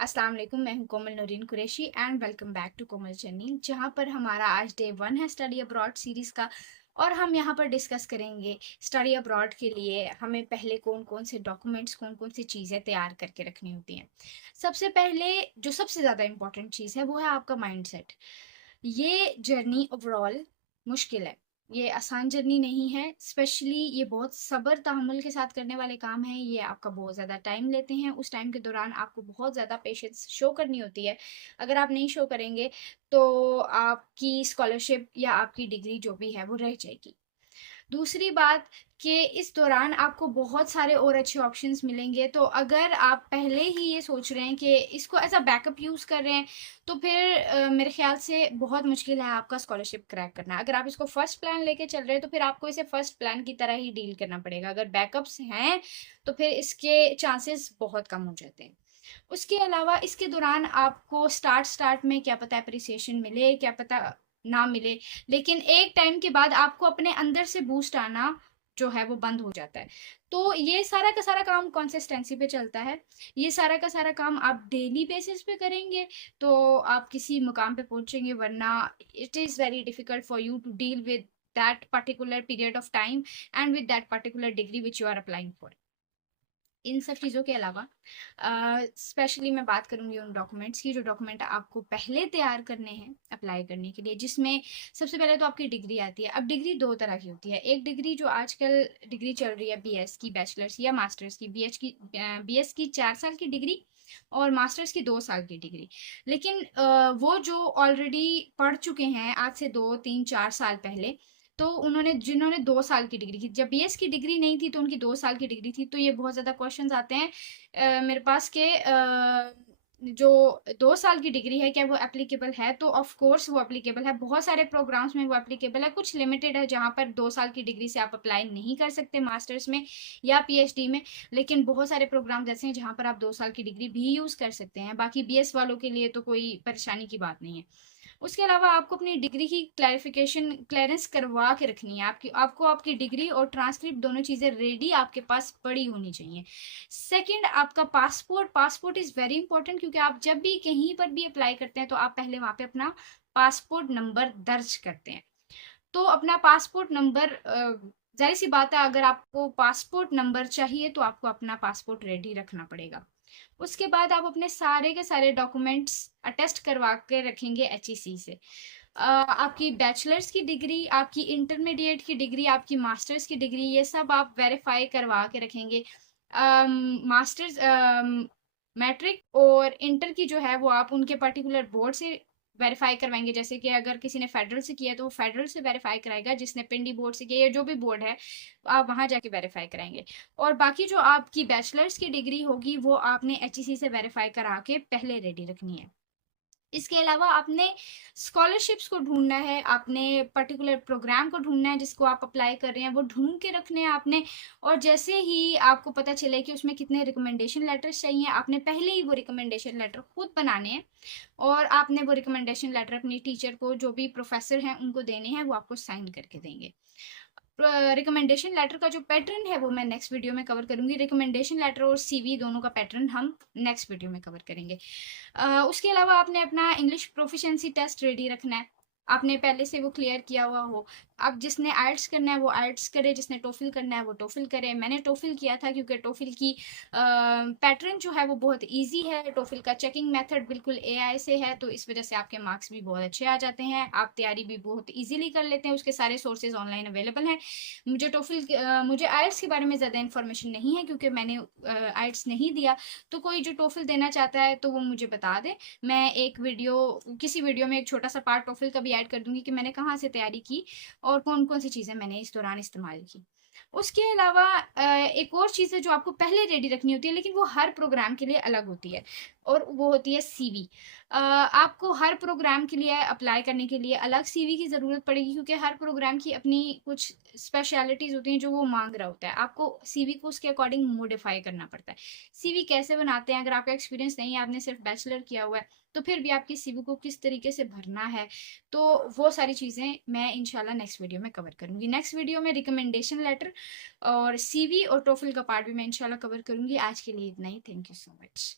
अस्सलाम वालेकुम, मैं हूं Komal Noreen Qureshi and welcome back to Komal journey, जहां पर हमारा आज डे 1 है स्टडी अब्रॉड सीरीज़ का। और हम यहां पर डिस्कस करेंगे स्टडी अब्रॉड के लिए हमें पहले कौन कौन से डॉक्यूमेंट्स, कौन कौन सी चीज़ें तैयार करके रखनी होती हैं। सबसे पहले जो सबसे ज़्यादा इम्पोर्टेंट चीज़ है वो है आपका माइंडसेट। ये जर्नी ओवरऑल मुश्किल है, ये आसान जर्नी नहीं है। स्पेशली ये बहुत सब्र तहम्मुल के साथ करने वाले काम हैं। ये आपका बहुत ज़्यादा टाइम लेते हैं। उस टाइम के दौरान आपको बहुत ज़्यादा पेशेंस शो करनी होती है। अगर आप नहीं शो करेंगे तो आपकी स्कॉलरशिप या आपकी डिग्री जो भी है वो रह जाएगी। दूसरी बात कि इस दौरान आपको बहुत सारे और अच्छे ऑप्शंस मिलेंगे। तो अगर आप पहले ही ये सोच रहे हैं कि इसको एज अ बैकअप यूज़ कर रहे हैं तो फिर मेरे ख्याल से बहुत मुश्किल है आपका स्कॉलरशिप क्रैक करना। अगर आप इसको फर्स्ट प्लान लेके चल रहे हैं तो फिर आपको इसे फर्स्ट प्लान की तरह ही डील करना पड़ेगा। अगर बैकअप्स हैं तो फिर इसके चांसेस बहुत कम हो जाते हैं। उसके अलावा इसके दौरान आपको स्टार्ट स्टार्ट में क्या पता अप्रिसिएशन मिले, क्या पता ना मिले, लेकिन एक टाइम के बाद आपको अपने अंदर से बूस्ट आना जो है वो बंद हो जाता है। तो ये सारा का सारा काम कंसिस्टेंसी पे चलता है। ये सारा का सारा काम आप डेली बेसिस पे करेंगे तो आप किसी मुकाम पे पहुंचेंगे, वरना it is very difficult for you to deal with that particular period of time and with that particular degree which you are applying for. इन सब चीज़ों के अलावा स्पेशली मैं बात करूंगी उन डॉक्यूमेंट्स की जो डॉक्यूमेंट आपको पहले तैयार करने हैं अप्लाई करने के लिए, जिसमें सबसे पहले तो आपकी डिग्री आती है। अब डिग्री दो तरह की होती है। एक डिग्री जो आजकल डिग्री चल रही है बीएस की, बैचलर्स या मास्टर्स की। बीएस की 4 साल की डिग्री और मास्टर्स की 2 साल की डिग्री। लेकिन वो जो ऑलरेडी पढ़ चुके हैं आज से 2 3 4 साल पहले, तो उन्होंने जिन्होंने 2 साल की डिग्री की, जब बीएस की डिग्री नहीं थी तो उनकी 2 साल की डिग्री थी। तो ये बहुत ज़्यादा क्वेश्चंस आते हैं मेरे पास के जो 2 साल की डिग्री है क्या वो एप्लीकेबल है। तो ऑफ कोर्स वो एप्लीकेबल है, बहुत सारे प्रोग्राम्स में वो एप्लीकेबल है। कुछ लिमिटेड है जहाँ पर 2 साल की डिग्री से आप अप्लाई नहीं कर सकते मास्टर्स में या पीएचडी में। लेकिन बहुत सारे प्रोग्राम्स ऐसे हैं जहाँ पर आप 2 साल की डिग्री भी यूज़ कर सकते हैं। बाकी बीएस वालों के लिए तो कोई परेशानी की बात नहीं है। उसके अलावा आपको अपनी डिग्री की क्लैरिफिकेशन क्लियरेंस करवा के रखनी है। आपको आपकी डिग्री और ट्रांसक्रिप्ट दोनों चीज़ें रेडी आपके पास पड़ी होनी चाहिए। सेकंड, आपका passport. Passport is very important, क्योंकि आप जब भी कहीं पर भी अप्लाई करते हैं तो आप पहले वहाँ पे अपना पासपोर्ट नंबर दर्ज करते हैं। तो अपना पासपोर्ट नंबर, जाहिर सी बात है अगर आपको पासपोर्ट नंबर चाहिए तो आपको अपना पासपोर्ट रेडी रखना पड़ेगा। उसके बाद आप अपने सारे के सारे डॉक्यूमेंट्स अटेस्ट करवा के रखेंगे एचईसी से। आपकी बैचलर्स की डिग्री, आपकी इंटरमीडिएट की डिग्री, आपकी मास्टर्स की डिग्री, ये सब आप वेरीफाई करवा के रखेंगे। मास्टर्स, मैट्रिक और इंटर की जो है वो आप उनके पर्टिकुलर बोर्ड से वेरीफाई करवाएंगे। जैसे कि अगर किसी ने फेडरल से किया है तो वो फेडरल से वेरीफाई कराएगा, जिसने पिंडी बोर्ड से किया या जो भी बोर्ड है आप वहाँ जाके वेरीफाई कराएंगे। और बाकी जो आपकी बैचलर्स की डिग्री होगी वो आपने एचईसी से वेरीफाई करा के पहले रेडी रखनी है। इसके अलावा आपने स्कॉलरशिप्स को ढूंढना है, आपने पर्टिकुलर प्रोग्राम को ढूंढना है जिसको आप अप्लाई कर रहे हैं, वो ढूंढ के रखने हैं आपने। और जैसे ही आपको पता चले कि उसमें कितने रिकमेंडेशन लेटर्स चाहिए, आपने पहले ही वो रिकमेंडेशन लेटर खुद बनाने हैं। और आपने वो रिकमेंडेशन लेटर अपनी टीचर को, जो भी प्रोफेसर हैं उनको देने हैं, वो आपको साइन करके देंगे। रिकमेंडेशन लेटर का जो पैटर्न है वो मैं नेक्स्ट वीडियो में कवर करूंगी। रिकमेंडेशन लेटर और सीवी दोनों का पैटर्न हम नेक्स्ट वीडियो में कवर करेंगे। उसके अलावा आपने अपना इंग्लिश प्रोफिशिएंसी टेस्ट रेडी रखना है, आपने पहले से वो क्लियर किया हुआ हो। अब जिसने आइल्स करना है वो आइल्स करे, जिसने टोफिल करना है वो टोफिल करे। मैंने टोफिल किया था क्योंकि टोफिल की पैटर्न जो है वो बहुत इजी है। टोफिल का चेकिंग मेथड बिल्कुल एआई से है, तो इस वजह से आपके मार्क्स भी बहुत अच्छे आ जाते हैं, आप तैयारी भी बहुत इजीली कर लेते हैं। उसके सारे सोर्सेज ऑनलाइन अवेलेबल हैं। मुझे आइल्स के बारे में ज़्यादा इन्फॉर्मेशन नहीं है क्योंकि मैंने आइल्स नहीं दिया। तो कोई जो टोफिल देना चाहता है तो वो मुझे बता दे। मैं किसी वीडियो में एक छोटा सा पार्ट टोफिल का भी ऐड कर दूंगी कि मैंने कहाँ से तैयारी की और कौन कौन सी चीज़ें मैंने इस दौरान इस्तेमाल की। उसके अलावा एक और चीज़ है जो आपको पहले रेडी रखनी होती है, लेकिन वो हर प्रोग्राम के लिए अलग होती है, और वो होती है सीवी। आपको हर प्रोग्राम के लिए अप्लाई करने के लिए अलग सीवी की ज़रूरत पड़ेगी, क्योंकि हर प्रोग्राम की अपनी कुछ स्पेशलिटीज़ होती हैं जो वो मांग रहा होता है। आपको सीवी को उसके अकॉर्डिंग मॉडिफाई करना पड़ता है। सीवी कैसे बनाते हैं, अगर आपका एक्सपीरियंस नहीं है, आपने सिर्फ बैचलर किया हुआ है, तो फिर भी आपकी सीवी को किस तरीके से भरना है, तो वो सारी चीज़ें मैं इंशाल्लाह नेक्स्ट वीडियो में कवर करूँगी। नेक्स्ट वीडियो में रिकमेंडेशन लेटर और सीवी और टोफिल का पार्ट भी मैं इंशाल्लाह कवर करूँगी। आज के लिए इतना ही। Thank you so much.